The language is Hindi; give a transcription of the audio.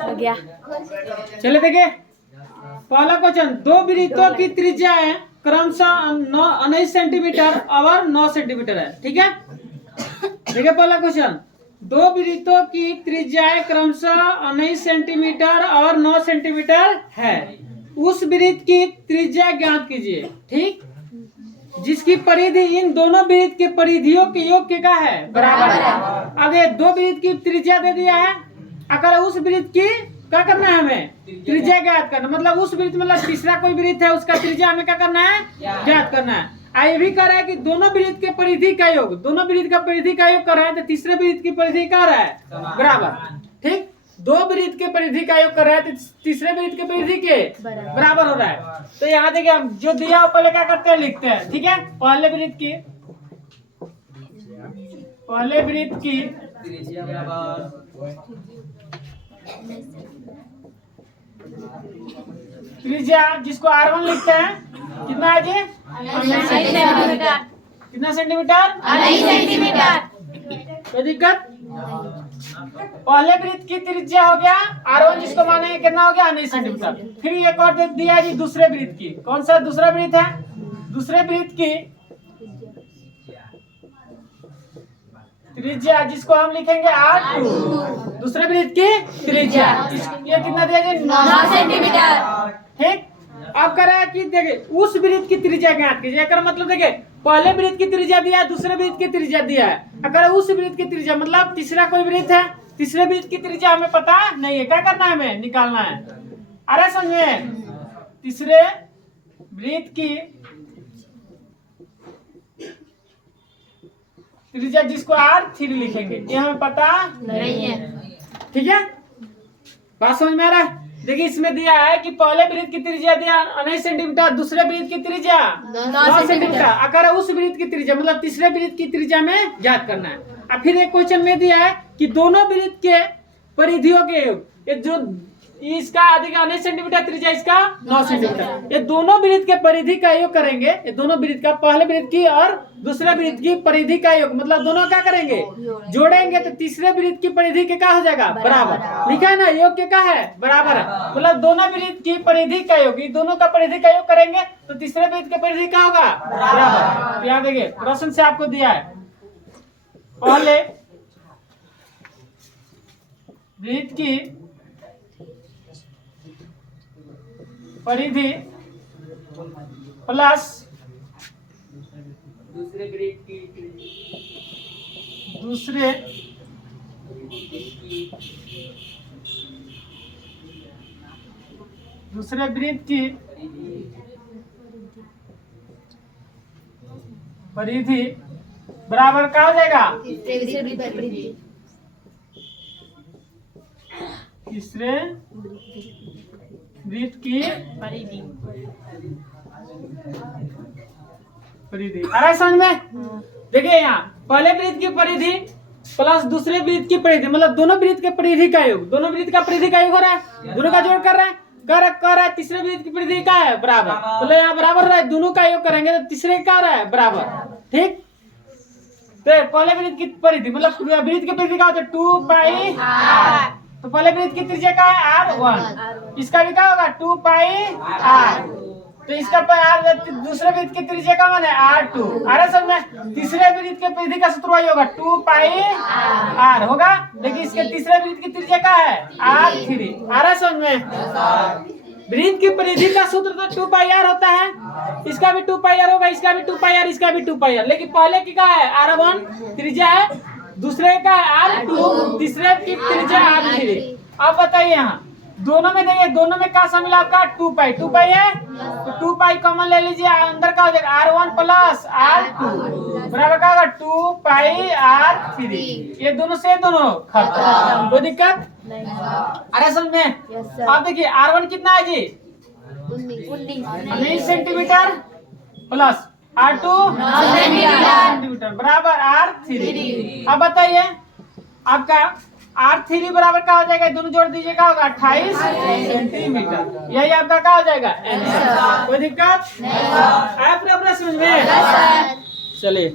गया। चले देखिए पहला क्वेश्चन, दो वृत्तों की त्रिज्या है क्रमशः 19 सेंटीमीटर और 9 सेंटीमीटर है। ठीक है, देखिए पहला क्वेश्चन, दो वृत्तों की त्रिज्या क्रमशः 19 सेंटीमीटर और 9 सेंटीमीटर है। उस वृत्त की त्रिज्या ज्ञात कीजिए। ठीक, जिसकी परिधि इन दोनों वृत्त के परिधियों के योग के का है, बराबर है। अब ये दो वृत्त की त्रिज्या दे दिया है, अगर उस वृत्त की क्या करना है, हमें त्रिज्या ज्ञात करना, मतलब उस वृत्त मतलब तीसरा कोई वृत्त है उसका त्रिज्या हमें क्या करना है, ज्ञात करना है। ये भी कर रहा है कि दोनों वृत्त के परिधि का योग, दोनों वृत्त का परिधि का योग कर रहा है तो तीसरे वृत्त की परिधि क्या रहा है, बराबर। ठीक, दो वृत्त के परिधि का योग कर रहा है तो तीसरे वृत्त के परिधि के बराबर हो रहा है। तो यहाँ देखिए हम जो दिया हो पहले क्या करते हैं, लिखते हैं। ठीक है, पहले वृत्त की त्रिज्या जिसको R1 लिखते हैं, कितना है जी, कितना सेंटीमीटर, 19 सेंटीमीटर। कोई दिक्कत, पहले वृत्त की त्रिज्या हो गया R1 जिसको माने कितना हो गया, 19 सेंटीमीटर। फिर एक और दे दिया जी दूसरे वृत्त की, कौन सा दूसरा वृत्त है, दूसरे वृत्त की त्रिज्या जिसको हम लिखेंगे R2, दूसरे वृत्त की त्रिज्या ये कितना दिया जी, 9 सेंटीमीटर। ठीक, अब कह रहा है कि देखिए उस वृत्त की त्रिज्या ज्ञात कीजिए। अगर मतलब देखिए पहले वृत्त की त्रिज्या दिया है, दूसरे वृत्त की त्रिज्या दिया है, अगर उस वृत्त की त्रिज्या मतलब तीसरा कोई वृत्त है, तीसरे वृत्त की त्रिज्या हमें पता नहीं है, क्या करना है, हमें निकालना है। अरे समझे, तीसरे वृत्त की त्रिज्या जिसको R3 लिखेंगे, ये हमें पता नहीं है। ठीक है, बात समझ में आ रहा है। देखिए इसमें दिया है कि पहले वृत्त की त्रिज्या दिया 19 सेंटीमीटर, दूसरे वृत्त की त्रिज्या 9 सेंटीमीटर। अगर उस वृत्त की त्रिज्या मतलब तीसरे वृत्त की त्रिज्या में ज्ञात करना है। अब फिर एक क्वेश्चन में दिया है कि दोनों वृत्त के परिधियों के योग, ये जो इसका अधिक 19 सेंटीमीटर त्रिज्या, इसका 9 सेंटीमीटर, ये दोनों वृत्त के परिधि का योग करेंगे। ये दोनों वृत्त का, पहले वृत्त की और दूसरे वृत्त की परिधि का योग मतलब दोनों क्या करेंगे, जोड़ेंगे तो तीसरे वृत्त की परिधि के क्या हो जाएगा, बराबर। लिखा है ना, योग के क्या है, बराबर है। मतलब दोनों वृत्त की परिधि का योग, ये दोनों का परिधि का योग करेंगे तो तीसरे वृत्त के परिधि क्या होगा, बराबर। तो यहाँ देखिए प्रश्न से आपको दिया है, पहले वृत्त की परिधि प्लस दूसरे वृत्त की परिधि बराबर क्या हो जाएगा, तीसरे वृत्त की परिधि। अरे समझ में, देखिए यहाँ पहले वृत्त की परिधि प्लस दूसरे वृत्त की परिधि मतलब दोनों वृत्त के परिधि का योग, दोनों वृत्त का परिधि का योग हो रहा है, दोनों का जोड़ कर रहे हैं, कर रहा है, तीसरे वृत्त की परिधि का है, बराबर। मतलब यहाँ बराबर रहा है, दोनों का योग करेंगे तो तीसरे का रहा है, बराबर। ठीक, तो पहले वृत्त की परिधि मतलब वृत्त की परिधि का होता है 2 पाई r, तो पहले वृत्त की त्रिज्या का है R1, इसका भी क्या होगा 2 पाई r, तो इसका दूसरे वृत्त की त्रिज्या का मान है R2। अरे समझ में, तीसरे वृत्त के परिधि का सूत्र वही होगा 2 पाई r होगा, लेकिन इसके तीसरे वृत्त की त्रिज्या का है R3। अरे समझ में, वृत्त की परिधि का सूत्र तो 2 पाई r होता है, इसका भी 2 पाई r होगा, इसका भी 2 पाई r, इसका भी 2 पाई r, लेकिन पहले की का है R1 त्रिज्या है, दूसरे का R2, तीसरे की त्रिज्या R3। अब बताइए यहाँ दोनों में देखिए, दोनों में क्या शामिल आपका 2 पाई, 2 पाई है तो 2 पाई कॉमन ले लीजिए, अंदर का हो जाएगा R1 प्लस R2 बराबर क्या होगा 2 पाई R3। ये दोनों से दोनों खत्म, कोई दिक्कत नहीं। अरे समझ में, अब देखिए R1 कितना है जी, 19 सेंटीमीटर प्लस R2 9 सेंटीमीटर बराबर R3। अब बताइए आपका R3 बराबर क्या हो जाएगा, दोनों जोड़ दीजिएगा होगा 28 सेंटीमीटर, यही आपका क्या हो जाएगा आंसर। कोई दिक्कत नहीं, आप समझ में चलिए।